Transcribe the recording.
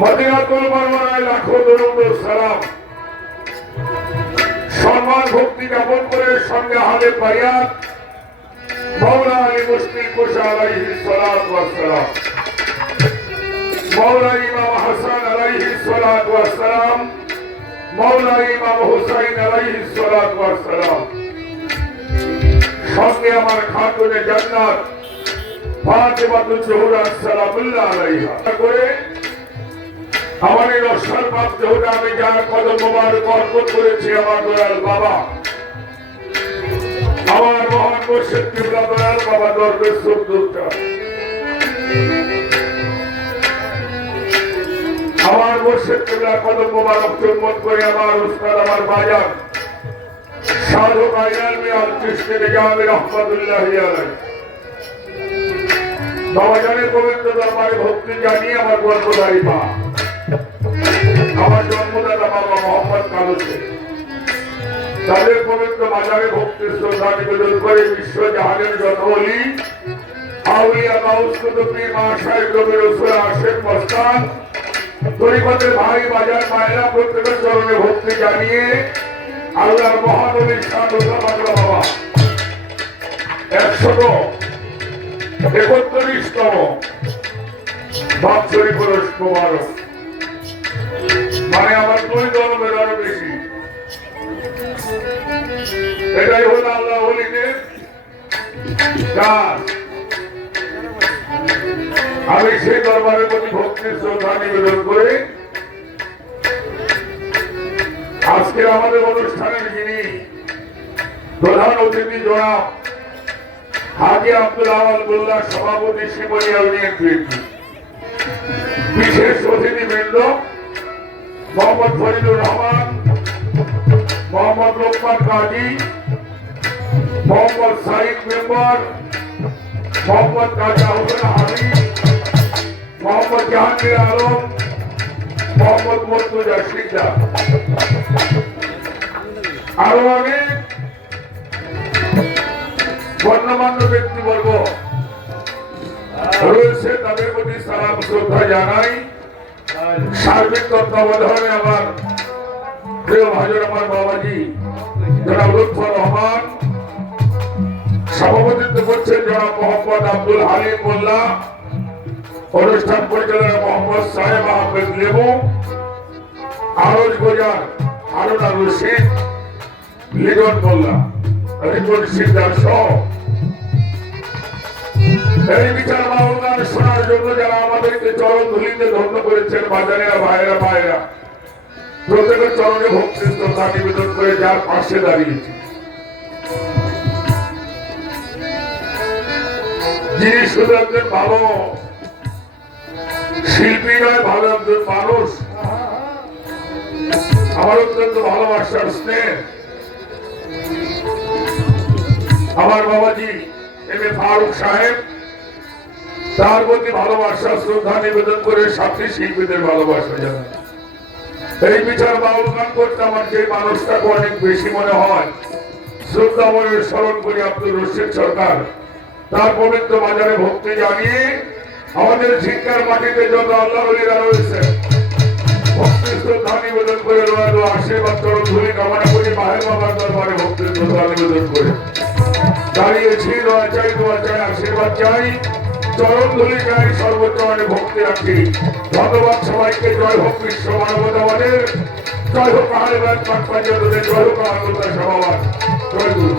মদিনাতুল মুনাওয়ারায় লাখো দরুদ ও সালাম। সম্মান ভক্তি জ্ঞাপন করে সঙ্গে হালে বায়াত মাওলা আলী মুশকিল কুশা আলাইহিস সালাতু ওয়াস সালাম, মাওলা ইমাম হাসান আলাইহিস সালাতু ওয়াস সালাম, মাওলা ইমাম হুসাইন আলাইহিস সালাতু ওয়াস সালাম, সঙ্গে আমার খাতুনে জান্নাত ফাতেমাতুল জোহরা সালামুল্লাহ আলাইহা করে আমার এই রসার বাপ জোহরা আমি যার কদম মোবারক অর্পণ করেছি আমার দয়াল বাবা, আমার মহান মুর্শিদ কিবলা দয়াল বাবা দরবেশ সুবদুরটা, আমার মুর্শিদ কিবলা কদম মোবারক চুম্বন করে আমার উস্তাদ আমার বাজার সাধক আইনাল মিয়াল চিশতি নিজামী রহমাতুল্লাহি আলাইহি বাবা জানের পবিত্র দরবারে ভক্তি জানিয়ে আমার গর্বদায়ী মা আমার জন্মদাতা বাবা মোহাম্মদ কালুসে তাদের পবিত্র মাজারে ভক্তির শ্রদ্ধা নিবেদন করে বিশ্ব জাহানের যত অলি আউলিয়া গাউস কুতুব পীর মাশায়েখ নবী রাসূল আশিক মস্তান তরিকতের ভাই বাজার মায়েরা প্রত্যেকের চরণে ভক্তি জানিয়ে আল্লাহর মহানবীর শান উল্লাহ বাবা 131তম বাৎসরিক পুরুষ মোবারক, মানে আমার 2 জন্মের আরো বেশি। এটাই হল আল্লাহ ওলিদের কাজ। আমি সেই দরবারের প্রতি ভক্তির শ্রদ্ধা নিবেদন করে আজকে আমাদের অনুষ্ঠানের যিনি প্রধান অতিথি জনাব হাজী আব্দুল আওয়াল মোল্লা সভাপতি শিবনিয়া ইউনিয়ন বিএনপি, বিশেষ অতিথিবৃন্দ মোহাম্মদ ফরিদুর রহমান, মোহাম্মদ লোকমান কাজী, মোহাম্মদ সাইদ মেম্বার, মোহাম্মদ কাজা হোসেন হাবিব, মোহাম্মদ জাহাঙ্গীর আলম, মোহাম্মদ মুর্তজা সিকদার, আরো অনেক গণ্যমান্য ব্যক্তিবর্গ রয়েছে, তাদের প্রতি সালাম শ্রদ্ধা জানাই। সার্বিক তত্ত্বাবধানে আমার প্রিয় ভাইয়ের আমার বাবাজি জনাব লুৎফর রহমান, সভাপতিত্ব করছেন জনাব মোহাম্মদ আব্দুল হালিম মোল্লা, অনুষ্ঠান পরিচালনা মোহাম্মদ সাহেব আহমেদ লেবু, আরজ গোজার হারুনা রশিদ, লিজন মোল্লা, রিপন সিকদার সহ এই বিচার মাহুল গান শোনার জন্য যারা আমাদেরকে চরণ ধুলিতে ধন্য করেছেন বাজারেরা ভাইয়েরা ভাইয়েরা প্রত্যেকের চরণে ভক্তির শ্রদ্ধা নিবেদন করে যার পাশে দাঁড়িয়েছে, যিনি শুধু একজন ভালো শিল্পী নয়, ভালো একজন মানুষ, আমার অত্যন্ত ভালোবাসার স্নেহ আমার বাবাজি এম এ ফারুক সাহেব, তার প্রতি ভালোবাসা শ্রদ্ধা নিবেদন করে সাথী শিল্পীদের ভালোবাসা জানাই। এই বিচার বাউল গান করতে আমার যে মানুষটাকে অনেক বেশি মনে হয় শ্রদ্ধা মনে স্মরণ করি আব্দুল রশিদ সরকার, তার পবিত্র বাজারে ভক্তি জানিয়ে আমাদের শিক্ষার মাটিতে যত আল্লাহ ওলিরা রয়েছে ভক্তি শ্রদ্ধা নিবেদন করে আশীর্বাদ চরণ ধুলি কামনা করি মাহের বাবার দরবারে ভক্তি শ্রদ্ধা নিবেদন করে দাঁড়িয়েছি। দোয়া চাই, দোয়া চাই, আশীর্বাদ চাই, চরণ ধুলি চাই, সর্বোচ্চ মানে ভক্তি রাখি। ধন্যবাদ সবাইকে। জয় হোক বিশ্ব মানবতাবাদের, জয় হোক আহলে বায়াত পাক পাঞ্জাবের, জয় হোক আহলে সভাবাদ, জয় গুরু।